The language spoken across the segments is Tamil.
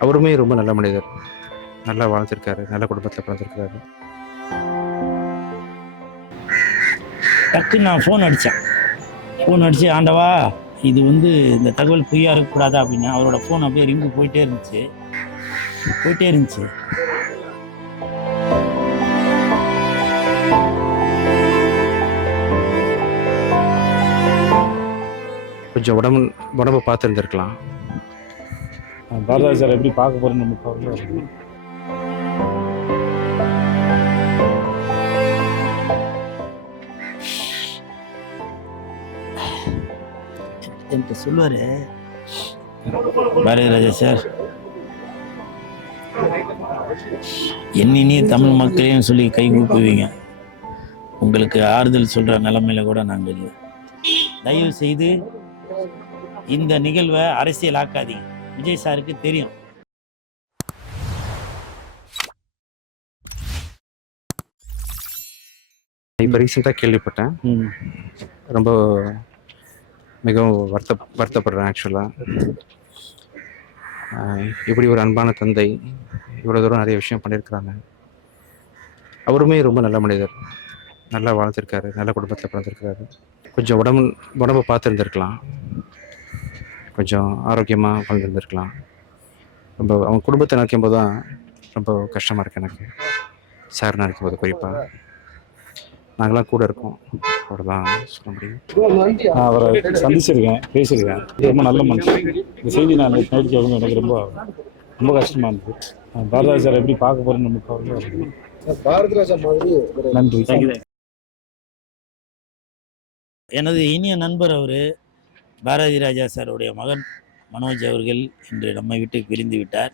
அவருமே ரொம்ப நல்ல மனிதர். நல்லா வாழ்ந்திருக்காரு நல்ல குடும்பத்தில் பிறந்திருக்காரு. டக்குன்னு நான் ஃபோன் அடித்தேன் ஃபோன் அடித்து ஆண்டவா இது வந்து இந்த தகவல் பொய்யா இருக்கக்கூடாதா? அப்படின்னு. அவரோட ஃபோன் அப்படியே ரிங்கு போயிட்டே இருந்துச்சு. போயிட்டே இருந்துச்சு. கொஞ்சம் உடம்பு உடம்பை பார்த்துருந்துருக்கலாம். பாரதாஜி சார் எப்படி பார்க்க போறேன்னு நம்ம கவலையா இருக்கு என்கிட்ட சொல்லுவார். பாரதி ராஜா சார் என்னினே தமிழ் மக்களையும் சொல்லி கை கூப்புவீங்க. உங்களுக்கு ஆறுதல் சொல்கிற நிலமையில கூட நாங்கள் இல்லை. தயவு செய்து இந்த நிகழ்வை அரசியலாக்காதீங்க. விஜய் சாருக்கு தெரியும். இப்போ ரீசெண்டாக கேள்விப்பட்டேன். ரொம்ப மிகவும் வருத்த வருத்தப்படுறேன் ஆக்சுவலாக இப்படி ஒரு அன்பான தந்தை இவ்வளோ தூரம் நிறைய விஷயம் பண்ணியிருக்கிறாங்க. அவருமே ரொம்ப நல்ல மனிதர். நல்லா வாழ்ந்திருக்காரு நல்ல குடும்பத்தில் பிறந்திருக்காரு கொஞ்சம் உடம்பு உடம்பை பார்த்துருந்துருக்கலாம். கொஞ்சம் ஆரோக்கியமாக வாழ்ந்துருந்துருக்கலாம் ரொம்ப அவங்க குடும்பத்தை நினைக்கும் போது தான் ரொம்ப கஷ்டமாக இருக்கு எனக்கு. சார் நினைக்கும் போது குறிப்பாக நாங்களாம் கூட இருக்கோம். அவ்வளோதான் சொல்ல முடியும். நான் அவரை சந்திச்சிருக்கேன் பேசியிருக்கேன். ரொம்ப நல்ல மனுஷன். இந்த செய்தி நான் நேற்று கேட்கும் எனக்கு ரொம்ப ரொம்ப கஷ்டமா இருந்தது. பாரதாஜி சார் எப்படி பார்க்க போறேன்னு நம்ம பாரதிராஜா மாதிரி நன்றி. எனது இனிய நண்பர் அவர் பாரதி ராஜா சாருடைய மகன் மனோஜ் அவர்கள் இன்று நம்மை விட்டு பிரிந்து விட்டார்.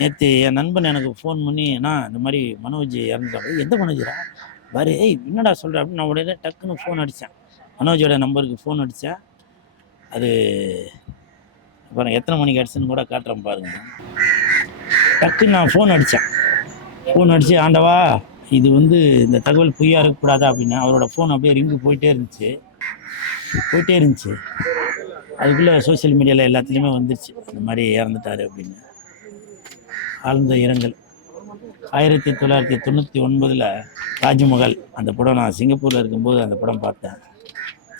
நேற்று என் நண்பன் எனக்கு ஃபோன் பண்ணி நான் இந்த மாதிரி மனோஜ் இறந்துட்டாங்க எந்த மனோஜரா? பாரு ஏய் என்னடா சொல்கிற அப்படின்னு நான் உடனே டக்குன்னு ஃபோன் அடித்தேன் மனோஜோட நம்பருக்கு ஃபோன் அடித்தேன் அது அப்புறம் எத்தனை மணிக்கு அடிச்சுன்னு கூட காட்டுறேன் பாருங்க. டக்குன்னு நான் ஃபோன் அடித்தேன் ஃபோன் அடித்து ஆண்டவா இது வந்து இந்த தகவல் பொய்யா இருக்கக்கூடாதா? அப்படின்னு அவரோட ஃபோன் அப்படியே ரிங்கு போயிட்டே இருந்துச்சு. போயிட்டே இருந்துச்சு. அதுக்குள்ளே சோஷியல் மீடியாவில் எல்லாத்துலேயுமே வந்துருச்சு. இந்த மாதிரி இறந்துட்டாரு அப்படின்னு. ஆழ்ந்த இரங்கல். ஆயிரத்தி தொள்ளாயிரத்தி தொண்ணூற்றி ஒன்பதில் தாஜ்மஹால் அந்த படம் நான் சிங்கப்பூரில் இருக்கும்போது அந்த படம் பார்த்தேன்.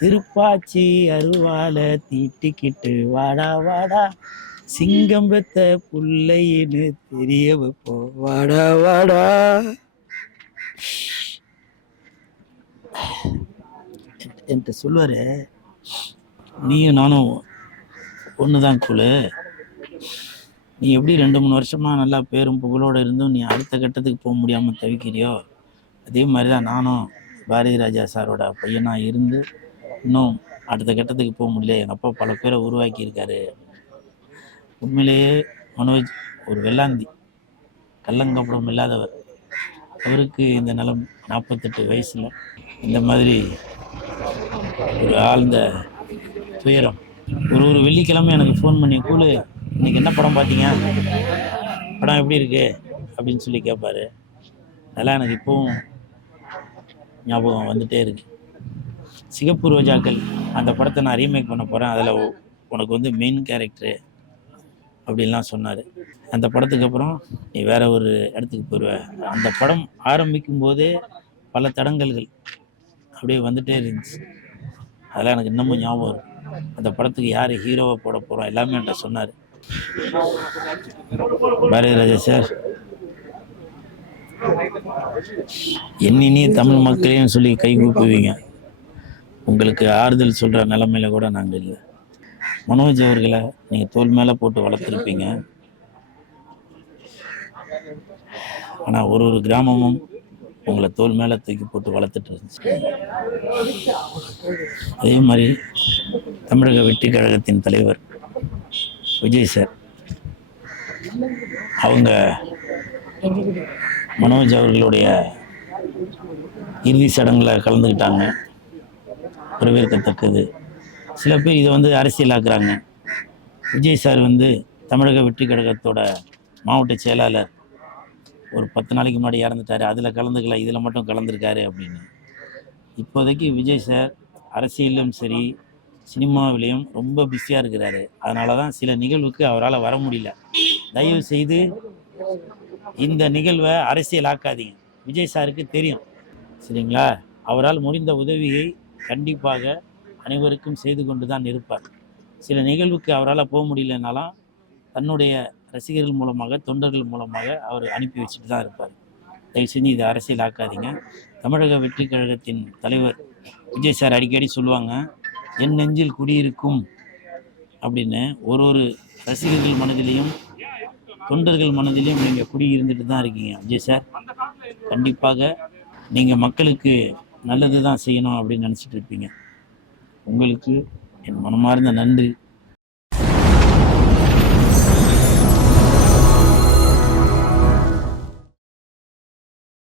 திருப்பாச்சி அருவால தீட்டிக்கிட்டு வாடா வாடா சிங்கம் பெத்த புள்ளைன்னு தெரிய வைப்போம். வாடா வாடா. என்கிட்ட சொல்லுவார் நீயும் நானும் ஒன்று தான் குழு. நீ எப்படி ரெண்டு மூணு வருஷமாக நல்லா பேரும் புகழோடு இருந்தும் நீ அடுத்த கட்டத்துக்கு போக முடியாமல் தவிக்கிறியோ? அதே மாதிரி தான் நானும் பாரதி ராஜா சாரோட பையனாக இருந்து இன்னும் அடுத்த கட்டத்துக்கு போக முடியல. எங்கள் அப்பா பல பேரை உருவாக்கியிருக்காரு. உண்மையிலேயே மனோஜ் ஒரு வெள்ளாந்தி கள்ளங்கப்படம் இல்லாதவர். அவருக்கு இந்த நிலம் நாற்பத்தெட்டு வயசில். இந்த மாதிரி ஒரு ஆழ்ந்த துயரம். ஒரு ஒரு வெள்ளிக்கிழமை எனக்கு ஃபோன் பண்ணி கூலு இன்னைக்கு என்ன படம் பார்த்தீங்க? படம் எப்படி இருக்குது அப்படின்னு சொல்லி கேட்பாரு அதெல்லாம் எனக்கு இப்போவும் ஞாபகம் வந்துகிட்டே இருக்கு. சிகப்பு ரோஜாக்கள் அந்த படத்தை நான் ரீமேக் பண்ண போகிறேன் அதில் உனக்கு வந்து மெயின் கேரக்டரு அப்படின்லாம் சொன்னார். அந்த படத்துக்கு அப்புறம் நீ வேற ஒரு இடத்துக்கு போயிடுவ அந்த படம் ஆரம்பிக்கும் போதே பல தடங்கல்கள் அப்படியே வந்துகிட்டே இருந்துச்சு. அதெல்லாம் எனக்கு இன்னமும் ஞாபகம் இருக்கு. அந்த படத்துக்கு யார் ஹீரோவை போட போகிறோம் எல்லாமே என்கிட்ட சொன்னார். பாரதி ராஜா சார் என்னினே தமிழ் மக்களையும் சொல்லி கை கூப்புவீங்க உங்களுக்கு ஆறுதல் சொல்கிற நிலமையில கூட நாங்கள் இல்லை. மனோஜ் அவர்களை நீங்கள் தோல் மேலே போட்டு வளர்த்துருப்பீங்க. ஆனால் ஒரு ஒரு கிராமமும் உங்களை தோல் மேலே தூக்கி போட்டு வளர்த்துட்டு இருந்துச்சு. அதே மாதிரி தமிழக வெற்றி கழகத்தின் தலைவர் விஜய் சார் அவங்க மனோஜ் அவர்களுடைய இறுதி சடங்கில் கலந்துக்கிட்டாங்க. வரவேற்கத்தக்கது. சில பேர் இதை வந்து அரசியலாக்குறாங்க. விஜய் சார் வந்து தமிழக வெற்றி கழகத்தோட மாவட்ட செயலாளர் ஒரு பத்து நாளைக்கு முன்னாடி இறந்துட்டாரு. அதில் கலந்துக்கல இதில் மட்டும் கலந்துருக்காரு அப்படின்னு. இப்போதைக்கு விஜய் சார் அரசியலும் சரி சினிமாவிலையும் ரொம்ப பிஸியாக இருக்கிறாரு. அதனால தான் சில நிகழ்வுக்கு அவரால் வர முடியல. தயவு செய்து இந்த நிகழ்வை அரசியலாக்காதீங்க. விஜய் சாருக்கு தெரியும். சரிங்களா? அவரால் முடிந்த உதவியை கண்டிப்பாக அனைவருக்கும் செய்து கொண்டு தான் இருப்பார். சில நிகழ்வுக்கு அவரால் போக முடியலனாலும் தன்னுடைய ரசிகர்கள் மூலமாக தொண்டர்கள் மூலமாக அவர் அனுப்பி வச்சுட்டு தான் இருப்பார். தயவு செஞ்சு இதை அரசியல் ஆக்காதீங்க. தமிழக வெற்றி கழகத்தின் தலைவர் விஜய் சார் அடிக்கடி சொல்லுவாங்க என் நெஞ்சில் குடியிருக்கும் அப்படின்னு ஒரு ஒரு ரசிகர்கள் மனதிலையும் தொண்டர்கள் மனதிலையும் நீங்கள் குடியிருந்துட்டு தான் இருக்கீங்க விஜய் சார். கண்டிப்பாக நீங்கள் மக்களுக்கு நல்லது தான் செய்யணும் அப்படின்னு நினச்சிட்டு இருப்பீங்க. உங்களுக்கு என் மனமார்ந்த நன்றி.